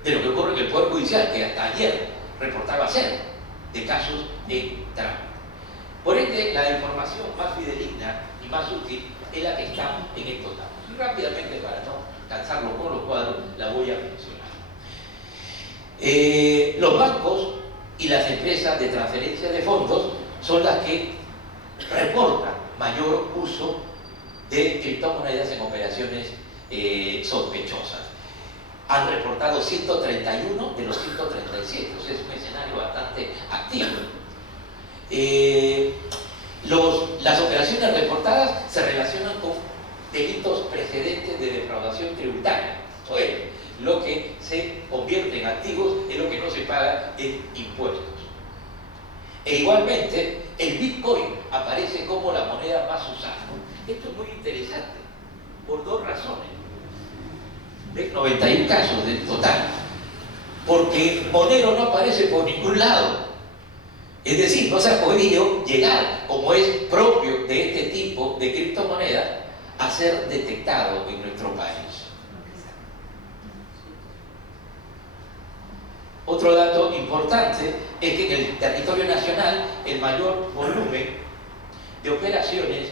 de lo que ocurre en el Poder Judicial, que hasta ayer reportaba 0 de casos en trámite. Por ende, la información más fidedigna y más útil es la que está en estos datos. Y rápidamente, para no cansarlo con los cuadros, la voy a mencionar. Los bancos y las empresas de transferencia de fondos son las que reportan mayor uso de criptomonedas en operaciones sospechosas. Han reportado 131 de los 137, o sea, es un escenario bastante activo. Las operaciones reportadas se relacionan con delitos precedentes de defraudación tributaria. Eso es, lo que se convierte en activos es lo que no se paga en impuestos. E igualmente, el Bitcoin aparece como la moneda más usada. Esto es muy interesante, por 2 razones. De 91 casos del total. Porque Monero no aparece por ningún lado. Es decir, no se ha podido llegar, como es propio de este tipo de criptomoneda, a ser detectado en nuestro país. Otro dato importante es que en el territorio nacional el mayor volumen de operaciones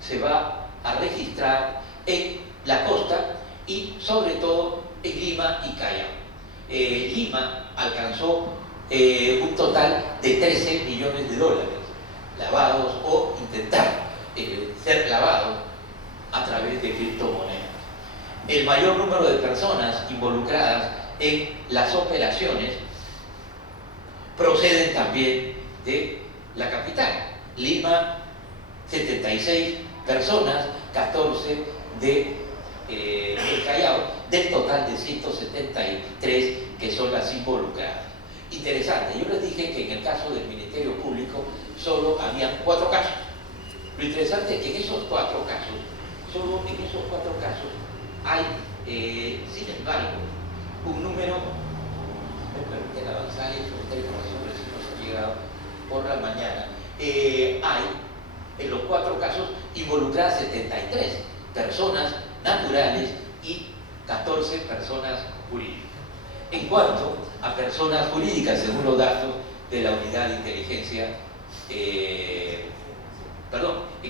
se va a registrar en la costa y sobre todo en Lima y Callao. Lima alcanzó un total de 13 millones de dólares lavados o intentar ser lavados a través de criptomonedas. El mayor número de personas involucradas en las operaciones proceden también de la capital. Lima, 76 personas, 14 de el Callao, del total de 173 que son las involucradas. Interesante, yo les dije que en el caso del Ministerio Público solo habían 4 casos. Lo interesante es que en esos 4 casos, solo en esos 4 casos, hay, sin embargo, un número, me permiten avanzar y esta información recién nos ha llegado por la mañana, hay en los 4 casos involucradas 73 personas naturales y 14 personas jurídicas. En cuanto a personas jurídicas, según los datos de la Unidad de Inteligencia, en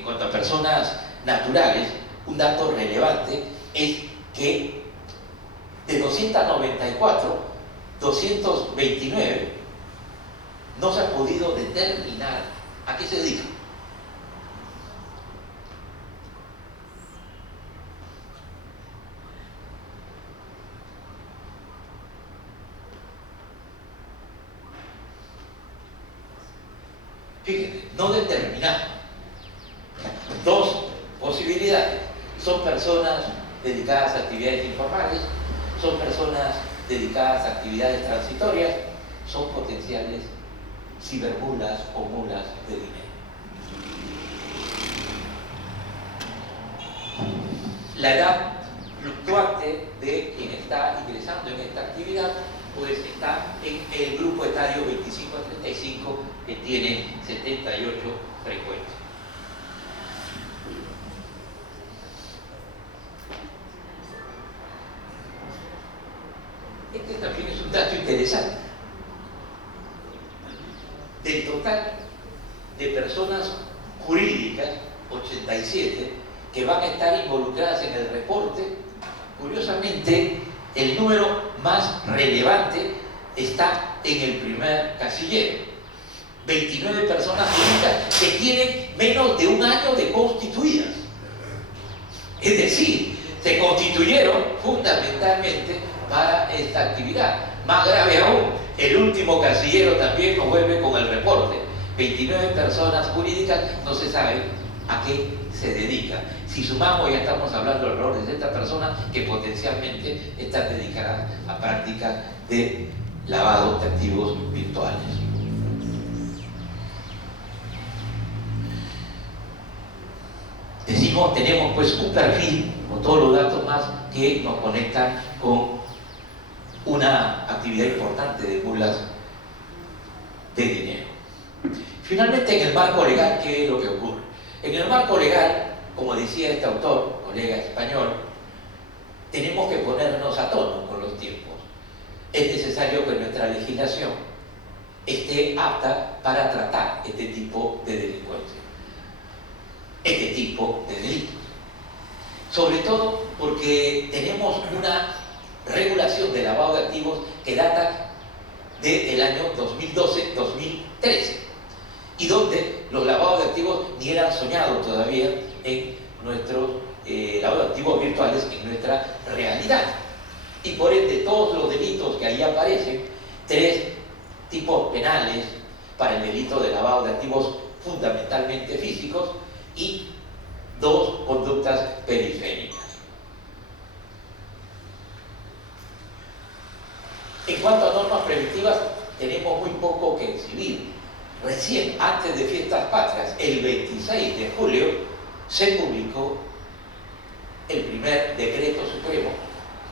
cuanto a personas naturales, un dato relevante es que de 294, 229 no se ha podido determinar a qué se dedican. Fíjense, no determinado. 2 posibilidades. Son personas dedicadas a actividades informales, son personas dedicadas a actividades transitorias, son potenciales cibermulas o mulas de dinero. La edad fluctuante de quien está ingresando en esta actividad pues está en el grupo etario 25 a 35 que tiene 78 frecuencias. Del total de personas jurídicas, 87, que van a estar involucradas en el reporte, curiosamente, el número más relevante está en el primer casillero. 29 personas jurídicas que tienen menos de un año de constituidas. Es decir, se constituyeron fundamentalmente para esta actividad. Más grave aún, el último casillero también nos vuelve con el reporte. 29 personas jurídicas, no se sabe a qué se dedican. Si sumamos, ya estamos hablando alrededor de 60 personas que potencialmente están dedicadas a prácticas de lavado de activos virtuales. Decimos, tenemos pues un perfil con todos los datos más que nos conectan con una actividad importante de mulas de dinero. Finalmente, en el marco legal, ¿qué es lo que ocurre? En el marco legal, como decía este autor, colega español, tenemos que ponernos a tono con los tiempos. Es necesario que nuestra legislación esté apta para tratar este tipo de delincuencia, este tipo de delitos. Sobre todo porque tenemos una regulación de lavado de activos que data del año 2012-2013 y donde los lavados de activos ni eran soñados todavía en nuestros lavados de activos virtuales, en nuestra realidad. Y por ende todos los delitos que ahí aparecen, 3 tipos penales para el delito de lavado de activos fundamentalmente físicos y 2 conductas periféricas. En cuanto a normas preventivas, tenemos muy poco que exhibir. Recién, antes de Fiestas Patrias, el 26 de julio, se publicó el primer decreto supremo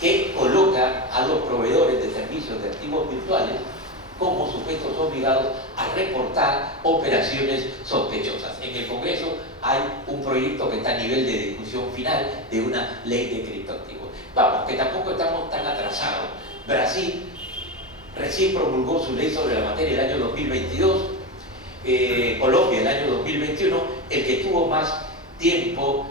que coloca a los proveedores de servicios de activos virtuales como sujetos obligados a reportar operaciones sospechosas. En el Congreso hay un proyecto que está a nivel de discusión final de una ley de criptoactivos. Vamos, que tampoco estamos tan atrasados. Brasil recién promulgó su ley sobre la materia el año 2022, Colombia el año 2021, el que tuvo más tiempo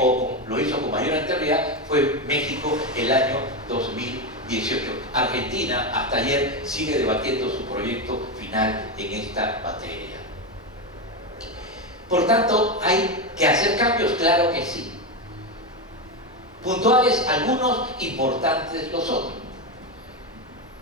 o lo hizo con mayor anterioridad fue México el año 2018. Argentina hasta ayer sigue debatiendo su proyecto final en esta materia. Por tanto, hay que hacer cambios, claro que sí. Puntuales algunos, importantes los otros.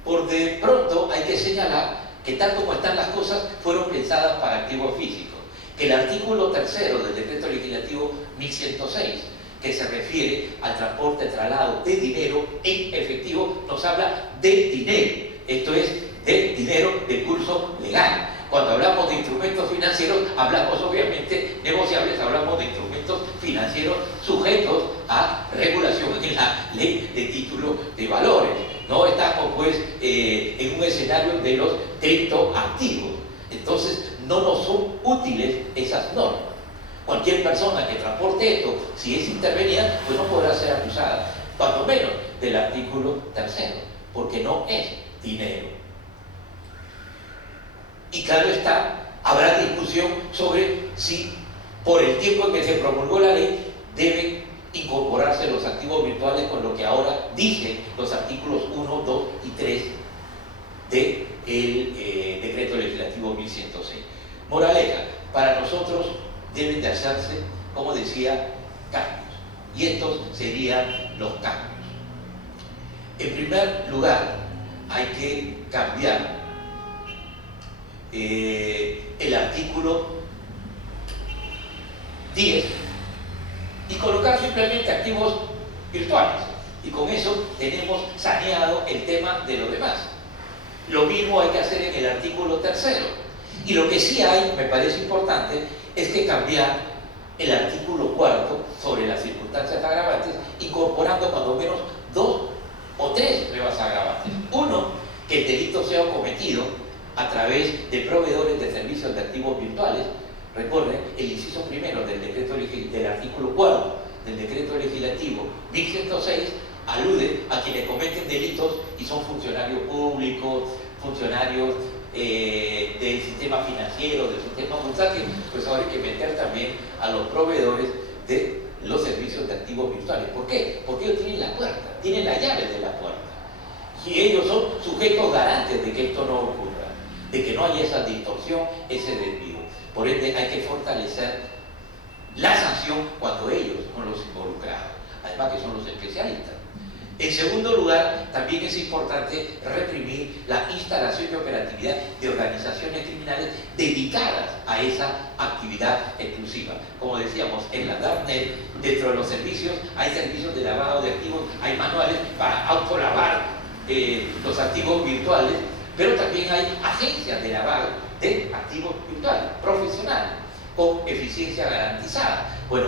Por de pronto hay que señalar que tal como están las cosas fueron pensadas para activos físicos, que el artículo 3º del decreto legislativo 1106, que se refiere al transporte, traslado de dinero en efectivo, nos habla de dinero, esto es, de dinero de curso legal. Cuando hablamos de instrumentos financieros, hablamos obviamente negociables, hablamos de instrumentos financieros sujetos a regulación en la ley de títulos de valores. No estamos pues en un escenario de los criptoactivos. Entonces no nos son útiles esas normas. Cualquier persona que transporte esto, si es intervenida, pues no podrá ser acusada, cuando menos del artículo 3º, porque no es dinero. Y claro está, habrá discusión sobre si por el tiempo en que se promulgó la ley deben incorporarse los activos virtuales con lo que ahora dicen los artículos 1, 2 y 3 del decreto legislativo 1106. Moraleja, para nosotros deben de hacerse, como decía, cambios. Y estos serían los cambios. En primer lugar, hay que cambiar el artículo 10 y colocar simplemente activos virtuales. Y con eso tenemos saneado el tema de lo demás. Lo mismo hay que hacer en el artículo 3º. Y lo que sí hay, me parece importante, es que cambiar el artículo 4º sobre las circunstancias agravantes, incorporando cuando menos 2 o 3 nuevas agravantes. Uno, que el delito sea cometido a través de proveedores de servicios de activos virtuales. Recuerden, el inciso primero del artículo 4º del decreto legislativo 1106 alude a quienes cometen delitos y son funcionarios públicos, funcionarios del sistema financiero, del sistema bursátil, pues ahora hay que meter también a los proveedores de los servicios de activos virtuales. ¿Por qué? Porque ellos tienen la puerta, tienen la llave de la puerta. Y ellos son sujetos garantes de que esto no ocurra, de que no haya esa distorsión, ese desvío. Por ende, hay que fortalecer la sanción cuando ellos son los involucrados, además que son los especialistas. En segundo lugar, también es importante reprimir la instalación y operatividad de organizaciones criminales dedicadas a esa actividad exclusiva. Como decíamos, en la Darknet, dentro de los servicios, hay servicios de lavado de activos, hay manuales para autolavar los activos virtuales, pero también hay agencias de lavado de activos virtuales, profesionales, con eficiencia garantizada. Bueno,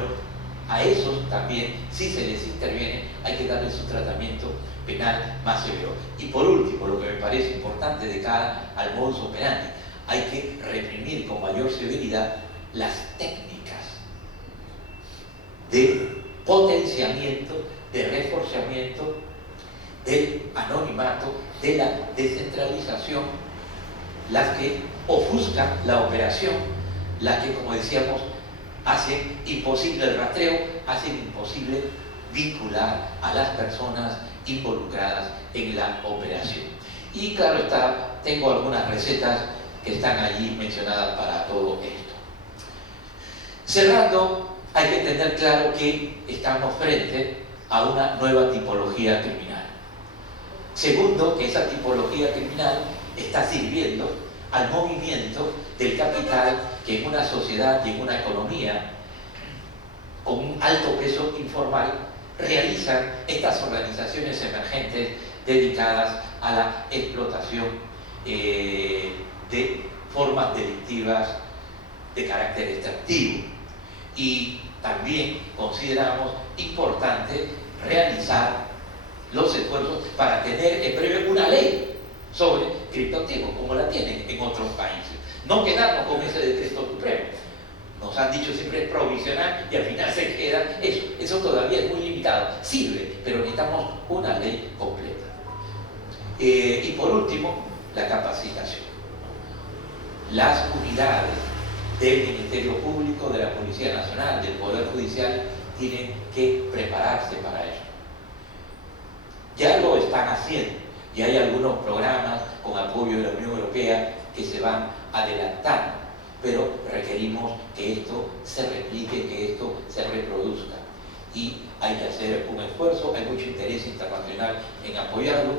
a esos también, si se les interviene, hay que darles un tratamiento penal más severo. Y por último, lo que me parece importante de cara al modus operandi, hay que reprimir con mayor severidad las técnicas de potenciamiento, de reforzamiento del anonimato, de la descentralización, las que ofuscan la operación, las que, como decíamos, hacen imposible el rastreo, hacen imposible vincular a las personas involucradas en la operación. Y claro está, tengo algunas recetas que están allí mencionadas para todo esto. Cerrando, hay que tener claro que estamos frente a una nueva tipología criminal. Segundo, que esa tipología criminal está sirviendo al movimiento del capital que en una sociedad y en una economía con un alto peso informal realizan estas organizaciones emergentes dedicadas a la explotación de formas delictivas de carácter extractivo. Y también consideramos importante realizar los esfuerzos para tener en breve una ley sobre criptoactivos, como la tienen en otros países. No quedarnos con ese decreto supremo. Nos han dicho siempre provisional y al final se queda eso. Eso todavía es muy limitado. Sirve, pero necesitamos una ley completa. Y por último, la capacitación. Las unidades del Ministerio Público, de la Policía Nacional, del Poder Judicial, tienen que prepararse para eso. Ya lo están haciendo y hay algunos programas con apoyo de la Unión Europea que se van adelantando, pero requerimos que esto se replique, que esto se reproduzca y hay que hacer un esfuerzo, hay mucho interés internacional en apoyarlo.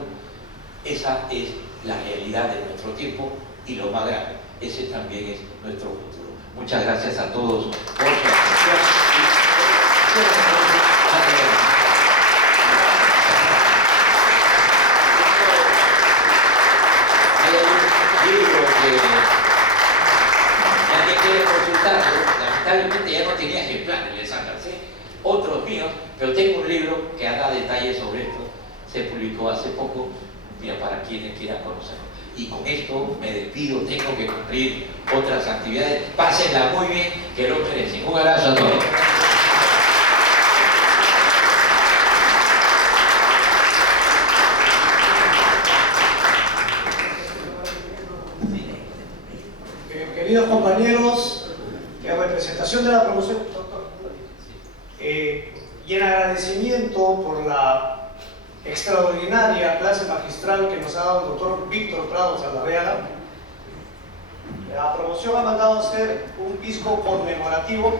Esa es la realidad de nuestro tiempo y lo más grave, ese también es nuestro futuro. Muchas gracias a todos por su atención. Lamentablemente ya no tenía ejemplares de San Garcés, otros míos, pero tengo un libro que da detalles sobre esto, se publicó hace poco, mira, para quienes quieran conocerlo. Y con esto me despido, tengo que cumplir otras actividades, pásenla muy bien, que lo merecen. Un abrazo a todos. Queridos compañeros, en representación de la promoción, y en agradecimiento por la extraordinaria clase magistral que nos ha dado el doctor Víctor Prado Saldarriaga, la promoción ha mandado a hacer un pisco conmemorativo.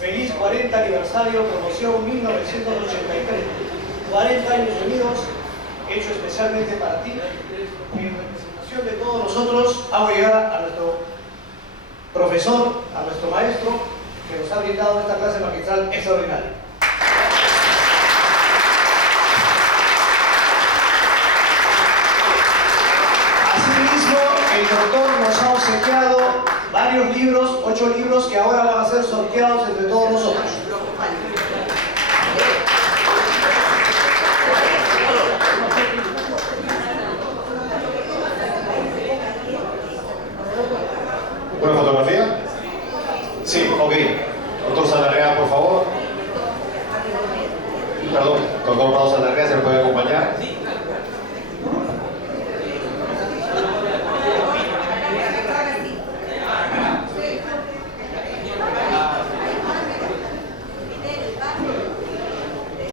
Feliz 40 aniversario, promoción 1983. 40 años unidos, hecho especialmente para ti. En representación de todos nosotros, hago llegar a nuestro profesor, a nuestro maestro, que nos ha brindado esta clase magistral extraordinaria. Asimismo, el doctor nos ha obsequiado varios libros, 8 libros, que ahora van a ser sorteados entre todos nosotros. ¿Una fotografía? Sí, ok. Doctor Saldarriaga, por favor. Perdón, doctor Prado Saldarriaga.